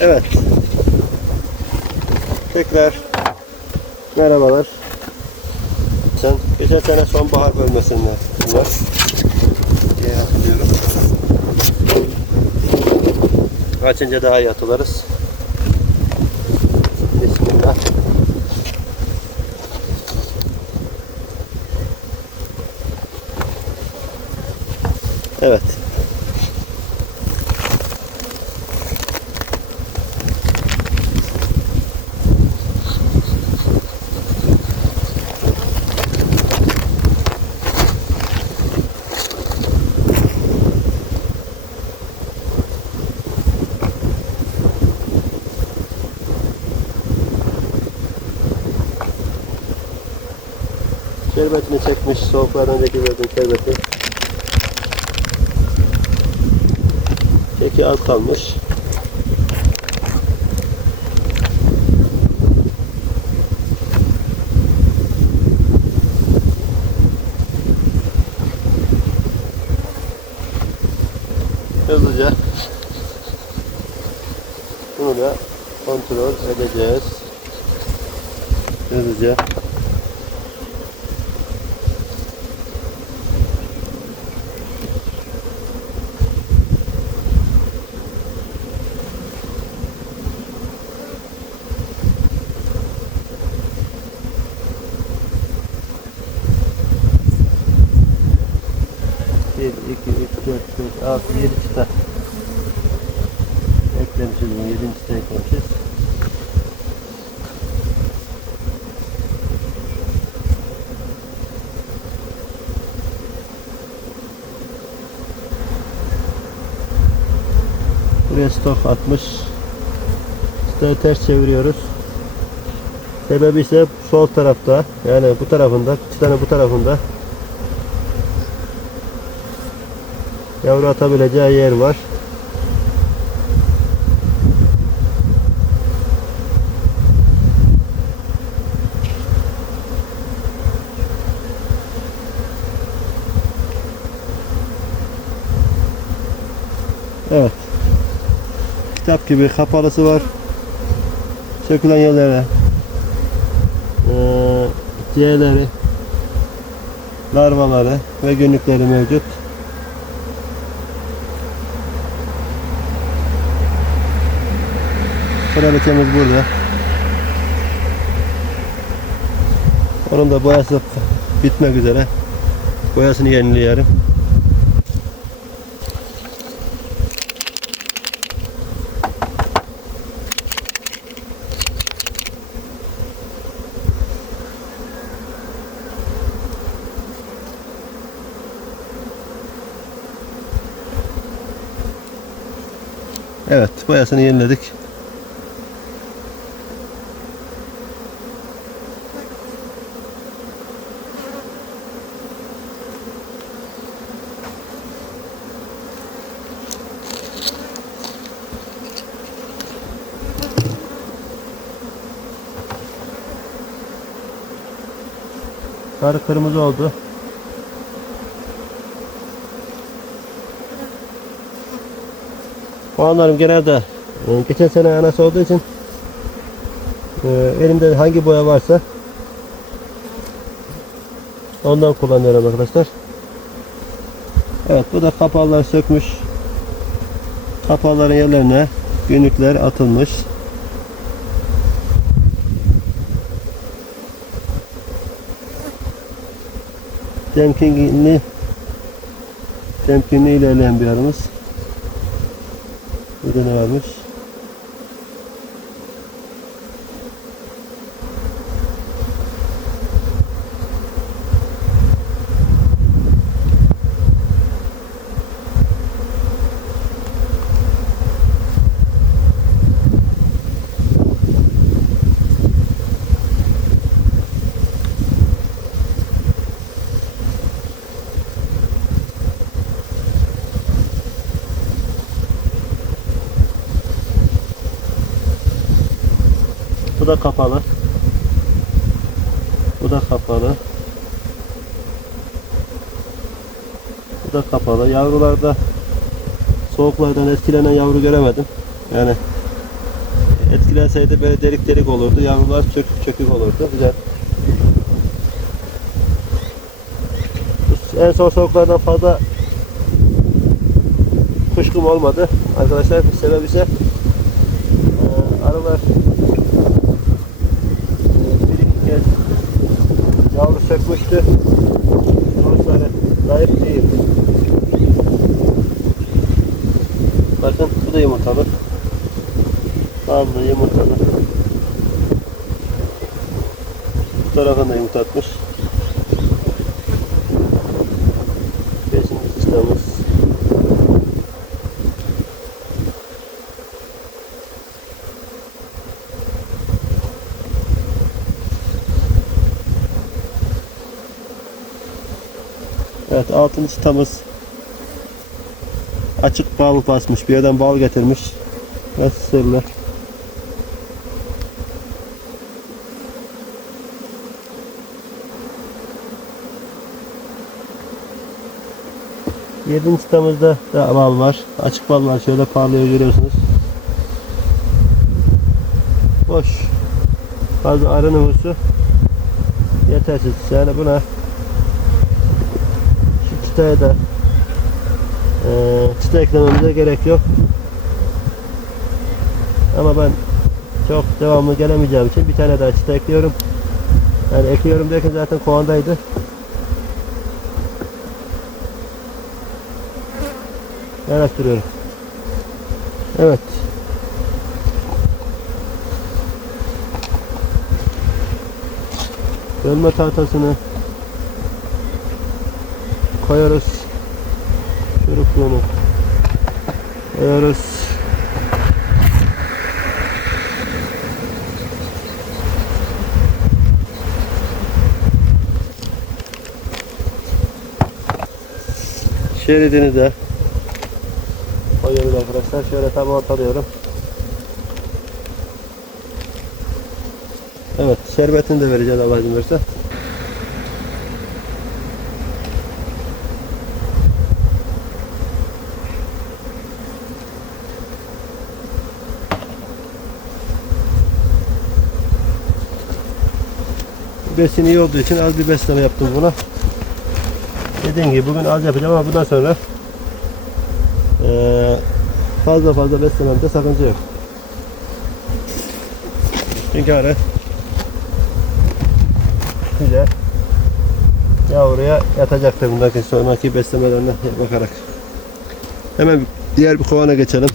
Evet. Tekrar merhabalar. Sen geçen sene sonbahar bölmesinde bunlar diye hatırlıyorum. Açınca daha iyi atılırız. Bismillah. Evet. Şerbetini çekmiş, soğuklardan önceki verdiğim şerbeti. Çeki az kalmış. Hızlıca bunu da kontrol edeceğiz. Hızlıca çıta eklemişiz. Buraya stok atmış. Çıtayı ters çeviriyoruz. Sebebi ise sol tarafta yani bu tarafında, çıtanın bu tarafında yavru atabileceği yer var. Evet. Kitap gibi kapalısı var. Sökülen yerlere C'leri larvaları ve günlükleri mevcut. Kraliçemiz burada. Onun da boyası bitmek üzere. Boyasını yenileyelim. Evet, boyasını yeniledik. Sarı kırmızı oldu. Puanlarım genelde e, geçen sene anası olduğu için e, elimde hangi boya varsa ondan kullanıyorum arkadaşlar. Evet bu da kapağları sökmüş. Kapağların yerlerine günlükler atılmış. Temkinli temkinli ilerleyen bir arımız. Burada ne Bu da kapalı. Bu da kapalı. Bu da kapalı. Yavrularda soğuklardan etkilenen yavru göremedim. Yani Etkilenseydi böyle delik delik olurdu. Yavrular çökük çökük olurdu. Güzel. En son soğuklardan fazla kuşkum olmadı. Arkadaşlar sebebi ise e, arılar e, bir iki kez yavru sökmüştü. Sonuçları zayıf değil. Bakın bu da yumurtalı. Bazı yumurtalı. Bu tarafında yumurta atmış. 6. Temmuz açık bal basmış. Bir yerden bal getirmiş. Nasıl sırlar. Yedinci Temmuz'da da bal var. Açık bal var. Şöyle parlıyor görüyorsunuz. Boş. Fazla arı nüfusu yetersiz. Yani buna çıtaya da ee, çıta eklememize gerek yok. Ama ben çok devamlı gelemeyeceğim için bir tane daha çıta ekliyorum. Yani ekliyorum derken zaten kovandaydı. Yanaştırıyorum. Evet. Bölme tahtasını koyuyoruz. Çocukluğunu koyuyoruz. Şeridini de koyuyoruz arkadaşlar. Şöyle tam ortalıyorum. Evet, şerbetini de vereceğiz Allah izin verirse. Besin iyi olduğu için az bir besleme yaptım buna. Dediğim gibi bugün az yapacağım ama bundan sonra eee, fazla fazla beslememde sakınca yok. Çünkü arı güzel yavruya yatacaktır bundaki sonraki beslemelerine bakarak. Hemen diğer bir kovana geçelim.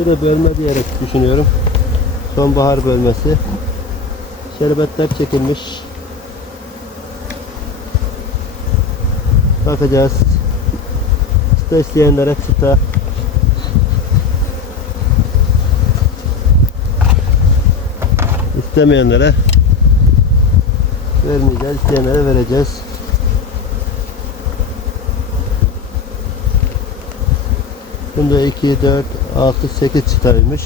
Bu da bölme diyerek düşünüyorum. Sonbahar bölmesi. Şerbetler çekilmiş. Bakacağız. Çıta isteyenlere çıta. İstemeyenlere vermeyeceğiz. İsteyenlere vereceğiz. Bunda 2, 4, 6, 8 çıtaymış.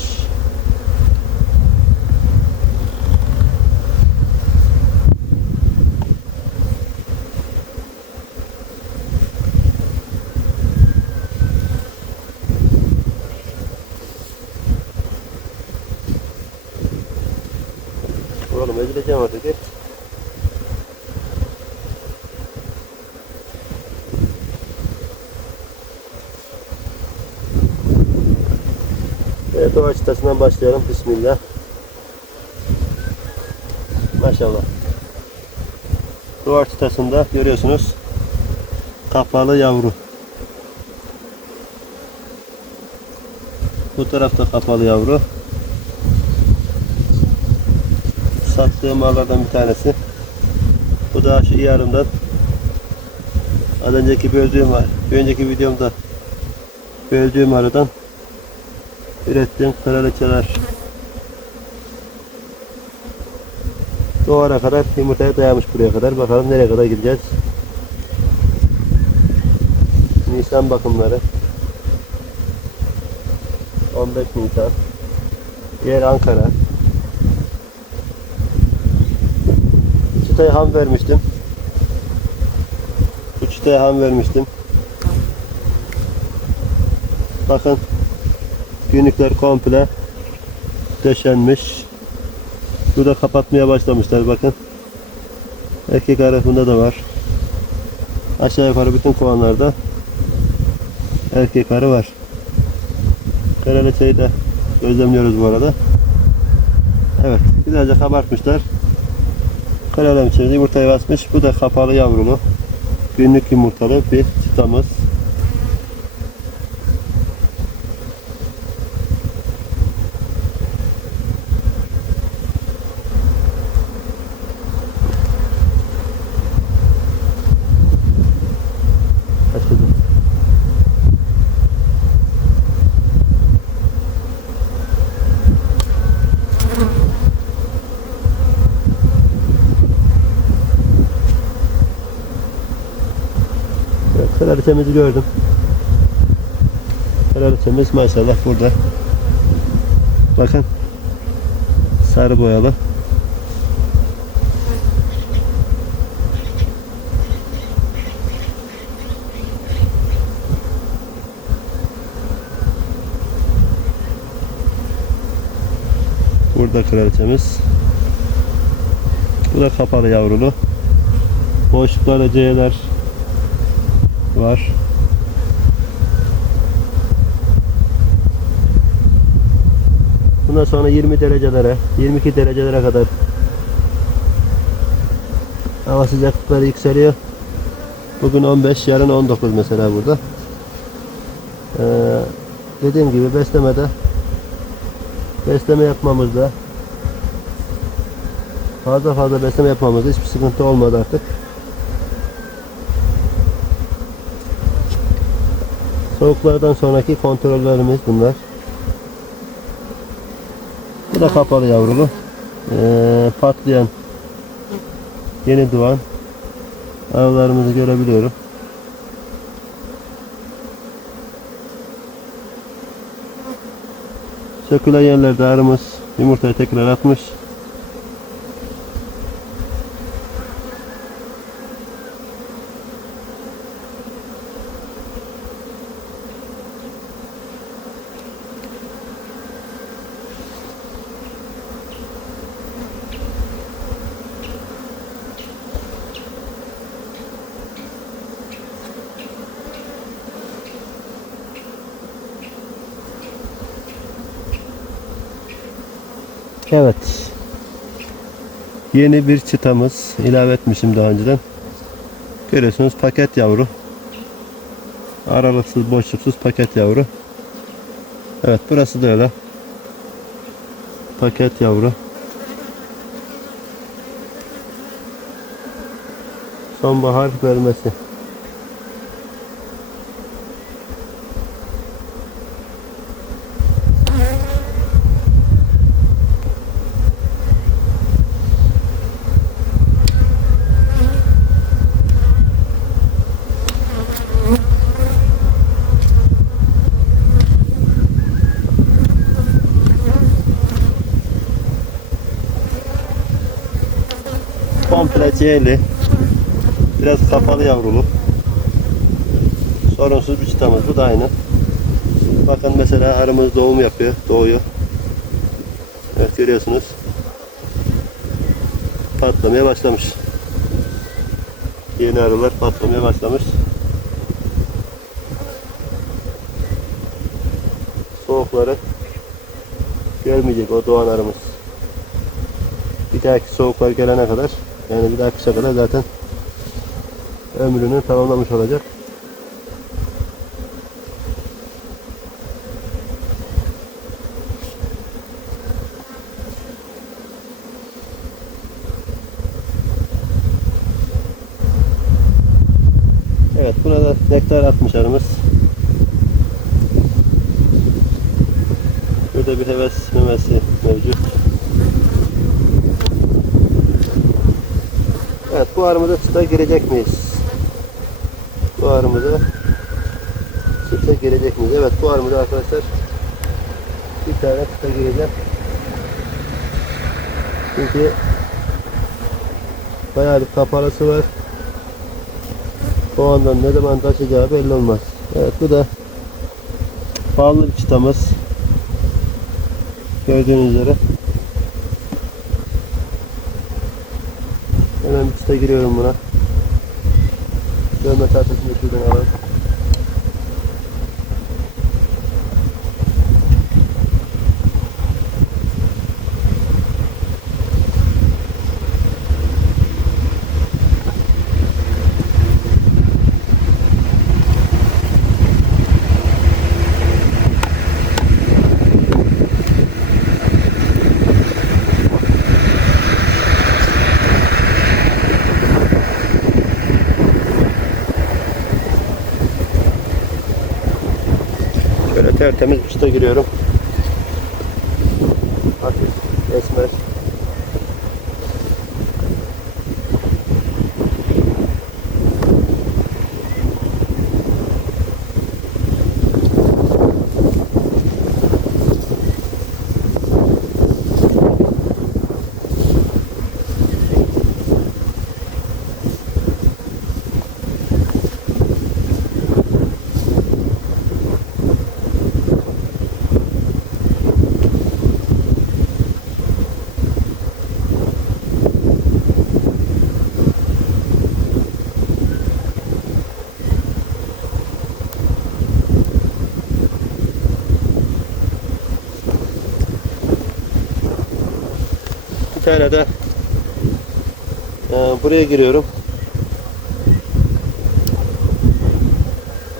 Oğlum ezileceğim artık. O çıtasından başlayalım. Bismillah. Maşallah. Duvar çıtasında görüyorsunuz. kapalı yavru. Bu tarafta kapalı yavru. Sattığım mallardan bir tanesi. Bu da şu yarımdan. Az önceki böldüğüm var. Önceki videomda böldüğüm aradan ürettiğim kraliçeler. Doğara kadar yumurtaya dayamış buraya kadar. Bakalım nereye kadar gideceğiz. Nisan bakımları. 15 Nisan. Yer Ankara. Çıtayı ham vermiştim. Bu çıtaya ham vermiştim. Bakın günlükler komple döşenmiş. Burada kapatmaya başlamışlar bakın. Erkek arasında da var. Aşağı yukarı bütün kovanlarda erkek arı var. Kraliçeyi de gözlemliyoruz bu arada. Evet, güzelce kabartmışlar. Kraliçemiz yumurtayı basmış. Bu da kapalı yavrulu. Günlük yumurtalı bir çıtamız. Evet, kraliçemizi gördüm. Kraliçemiz maşallah burada. Bakın. Sarı boyalı. Burada kraliçemiz. Bu da kapalı yavrulu. Boşluklarda C'ler var. Bundan sonra 20 derecelere, 22 derecelere kadar hava sıcaklıkları yükseliyor. Bugün 15, yarın 19 mesela burada. Ee, dediğim gibi beslemede besleme yapmamızda fazla fazla besleme yapmamızda hiçbir sıkıntı olmadı artık. Soğuklardan sonraki kontrollerimiz bunlar. Bu da kapalı yavrulu. Ee, patlayan yeni doğan arılarımızı görebiliyorum. Sökülen yerlerde arımız yumurtayı tekrar atmış. Evet. Yeni bir çıtamız ilave etmişim daha önceden. Görüyorsunuz paket yavru. Aralıksız, boşluksuz paket yavru. Evet burası da öyle. Paket yavru. Sonbahar vermesi. C'li. Biraz kapalı yavrulu. Sorunsuz bir çıtamız. Bu da aynı. Bakın mesela arımız doğum yapıyor. Doğuyor. Evet görüyorsunuz. Patlamaya başlamış. Yeni arılar patlamaya başlamış. Soğukları görmeyecek o doğan arımız. Bir dahaki soğuklar gelene kadar yani bir dahaki kışa kadar zaten ömrünü tamamlamış olacak. Evet buna da nektar atmış arımız. Burada bir heves memesi mevcut. Evet bu arımıza çıta girecek miyiz? Bu arımıza çıta girecek miyiz? Evet bu arımıza arkadaşlar bir tane çıta gireceğim. Çünkü bayağı bir kapalısı var. O andan ne zaman taşacağı belli olmaz. Evet bu da pahalı bir çıtamız. Gördüğünüz üzere. Hemen bir çıta giriyorum buna. Tahtasını da şuradan alalım. Şöyle tertemiz bir çıta giriyorum. Bir tane de e, buraya giriyorum.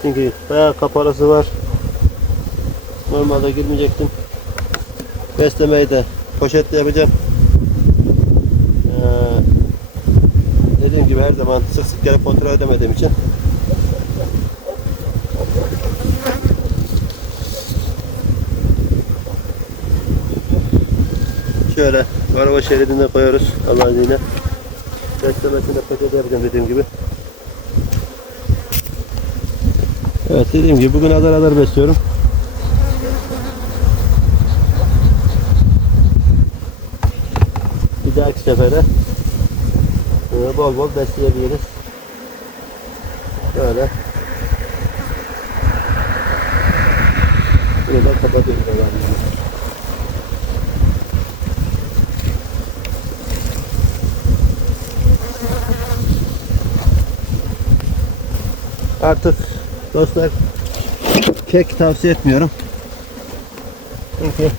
Çünkü bayağı kaparası var. Normalde girmeyecektim. Beslemeyi de poşetle yapacağım. Ee, dediğim gibi her zaman sık sık gelip kontrol edemediğim için Şöyle araba şeridine koyuyoruz Allah'ın izniyle. Beslemesini poşete yapacağım dediğim gibi. Evet dediğim gibi bugün azar azar besliyorum. Bir dahaki sefere e, bol bol besleyebiliriz. Böyle. Bunu da kapatıyoruz. Artık dostlar kek tavsiye etmiyorum. Çünkü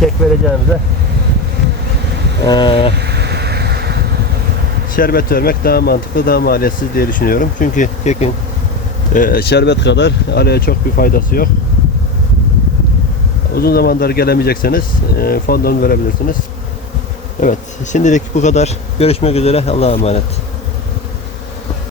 kek vereceğimize eee şerbet vermek daha mantıklı, daha maliyetsiz diye düşünüyorum. Çünkü kekin eee, şerbet kadar araya çok bir faydası yok. Uzun zamandır gelemeyecekseniz eee fondon verebilirsiniz. Evet, şimdilik bu kadar. Görüşmek üzere. Allah'a emanet.